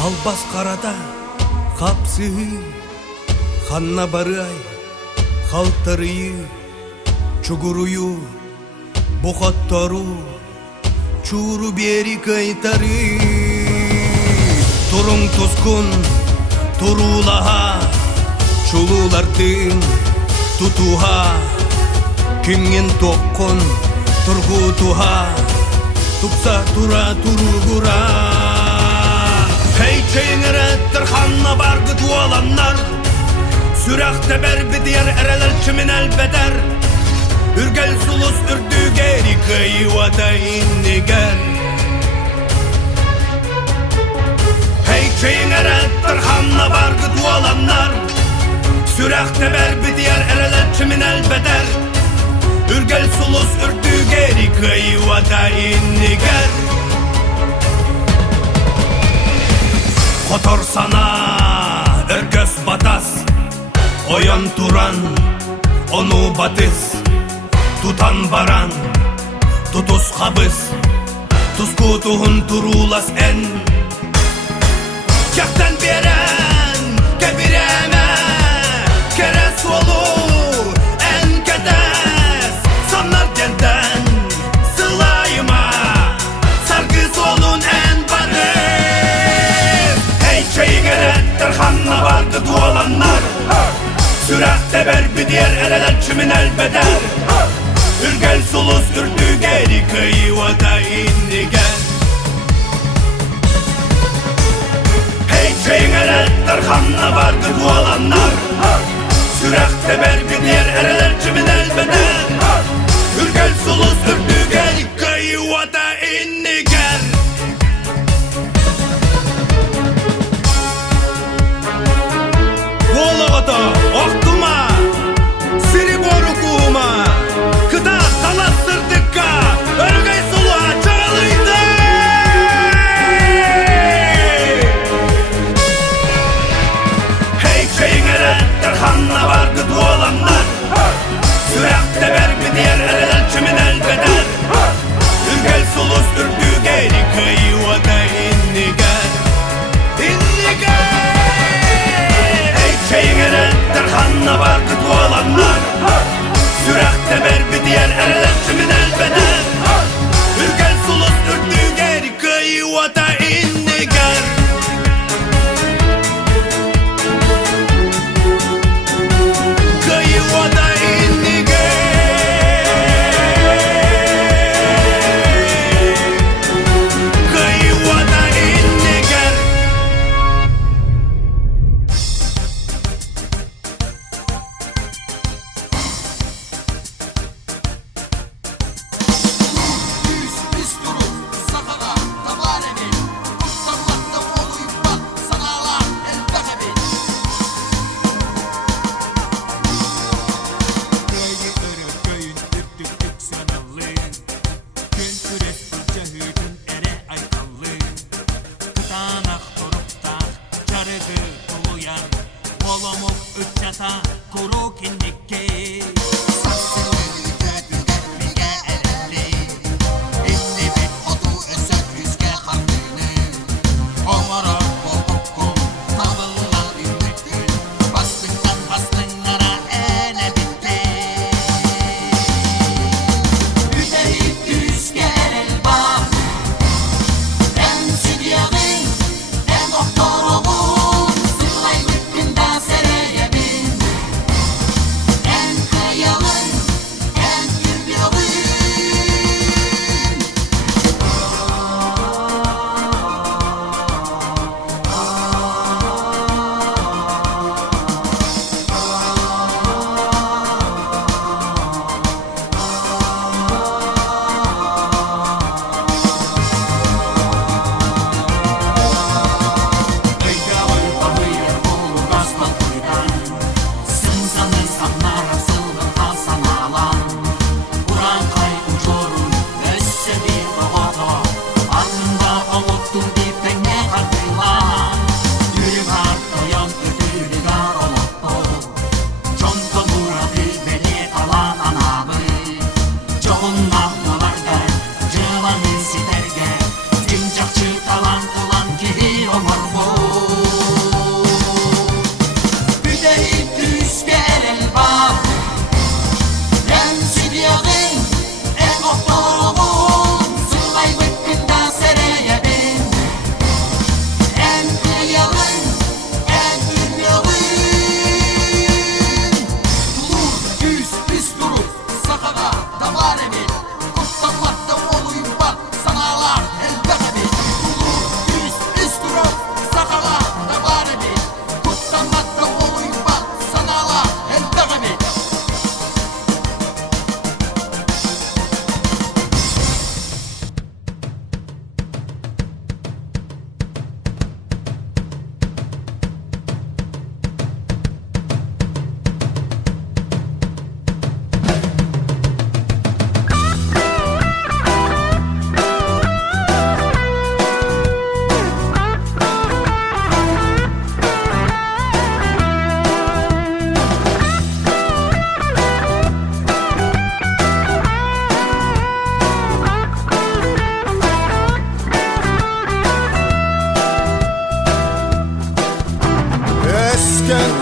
Қалбас қарада қапсы ханна барай халтыры чугурую бұқаттару чуру бері кайтары турың тұскун турулаға чулулардың тутуға кеңген тоққын тұрғутуға тұқса тура туругура Чейңіреттір ханна барғы туаламнар Сүрәқті бәр бідер әрәләрчімен әлбәдәр Үргәл сұлыс үрдігері кайуата иннегер Чейңіреттір ханна барғы туаламнар Сүрәқті бәр бідер әрәләрчімен әлбәдәр Үргәл сұлыс үрдігері кайуата иннегер Котор сана өргөс батас Оян туран ону батыс Тутан баран тутус қабыз Туску туғын турулас ән Жақтан берен кәбіреме Керес олу ән кәдәс Саннар денден сылайыма Саргыз олун ән бары Чейгереттер ханна барғы туаланнар Сүрәқті бәр бідер әрәләрчімен әлбәдәр Үргәл сұлыс үрдігері кайуата иннегер Чейгереттер ханна барғы туаланнар Сүрәқті бәр бідер әрәләрчімен әлбәдәр Үргәл сұлыс үрдігері кайуата иннегер Оқтума, сири бору кума Кыда таластырдыққа Өргай сұлуа чағалайды Чейңіреттір ханна барғы туаламнар Сүрәқті бәр бідер әрәләрчімен әлбәдәр Үргәл сұлыс үрдігері кайуата иннегер Чейңіреттір ханна барғы туаламнар Сүрәқті бәр бідер әрәләрчімен әлбәдәр Үргәл сұлыс үрдігері кайуата иннегер Кайуата иннегер Кайуата иннегер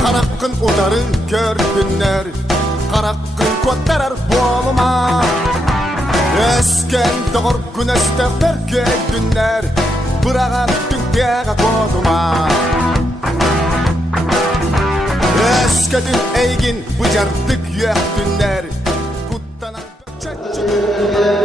Karakkın udarı gördünler, karakkın kottarar bolma. Esken doğur güneşte berkeydünler, bıragattın tega koduma. Eskedin eygin bıcardık yöktünler, kuttanan çekçin.